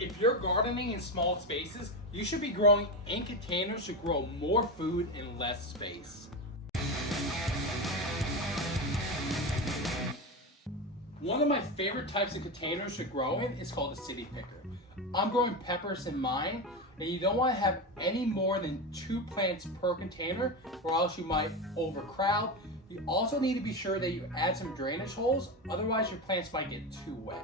If you're gardening in small spaces, you should be growing in containers to grow more food in less space. One of my favorite types of containers to grow in is called a city picker. I'm growing peppers in mine, and you don't want to have any more than 2 plants per container or else you might overcrowd. You also need to be sure that you add some drainage holes, otherwise your plants might get too wet.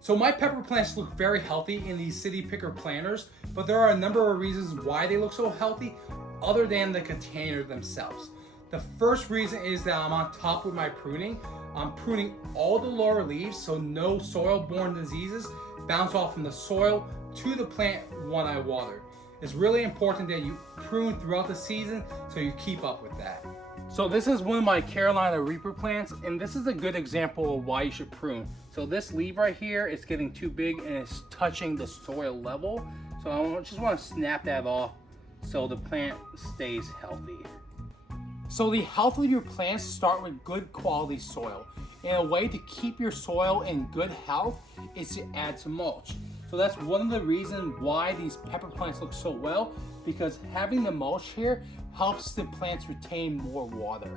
So my pepper plants look very healthy in these city picker planters, but there are a number of reasons why they look so healthy other than the container themselves. The first reason is that I'm on top with my pruning. I'm pruning all the lower leaves so no soil-borne diseases bounce off from the soil to the plant when I water. It's really important that you prune throughout the season so you keep up with that. So this is one of my Carolina Reaper plants, and this is a good example of why you should prune. So this leaf right here is getting too big and it's touching the soil level. So I just want to snap that off so the plant stays healthy. So the health of your plants start with good quality soil. And a way to keep your soil in good health is to add some mulch. So that's one of the reasons why these pepper plants look so well, because having the mulch here helps the plants retain more water.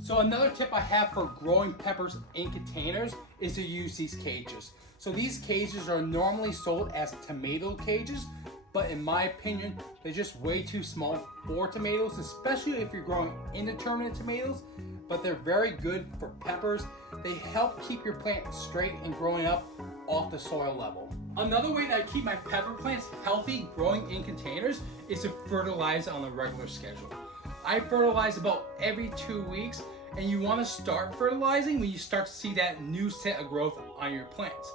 So another tip I have for growing peppers in containers is to use these cages. So these cages are normally sold as tomato cages, but in my opinion, they're just way too small for tomatoes, especially if you're growing indeterminate tomatoes, but they're very good for peppers. They help keep your plant straight and growing up off the soil level. Another way that I keep my pepper plants healthy growing in containers is to fertilize on a regular schedule. I fertilize about every 2 weeks, and you want to start fertilizing when you start to see that new set of growth on your plants.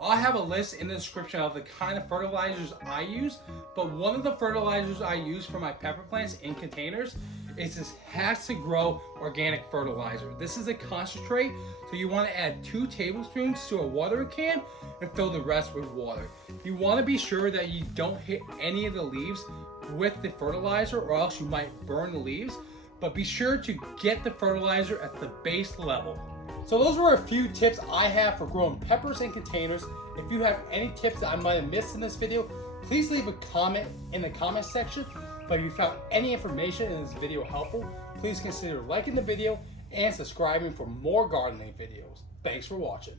I'll have a list in the description of the kind of fertilizers I use, but one of the fertilizers I use for my pepper plants in containers is this Has to Grow organic fertilizer. This is a concentrate, so you want to add 2 tablespoons to a watering can and fill the rest with water. You want to be sure that you don't hit any of the leaves with the fertilizer or else you might burn the leaves, but be sure to get the fertilizer at the base level. So those were a few tips I have for growing peppers in containers. If you have any tips that I might have missed in this video, please leave a comment in the comment section. But if you found any information in this video helpful, please consider liking the video and subscribing for more gardening videos. Thanks for watching.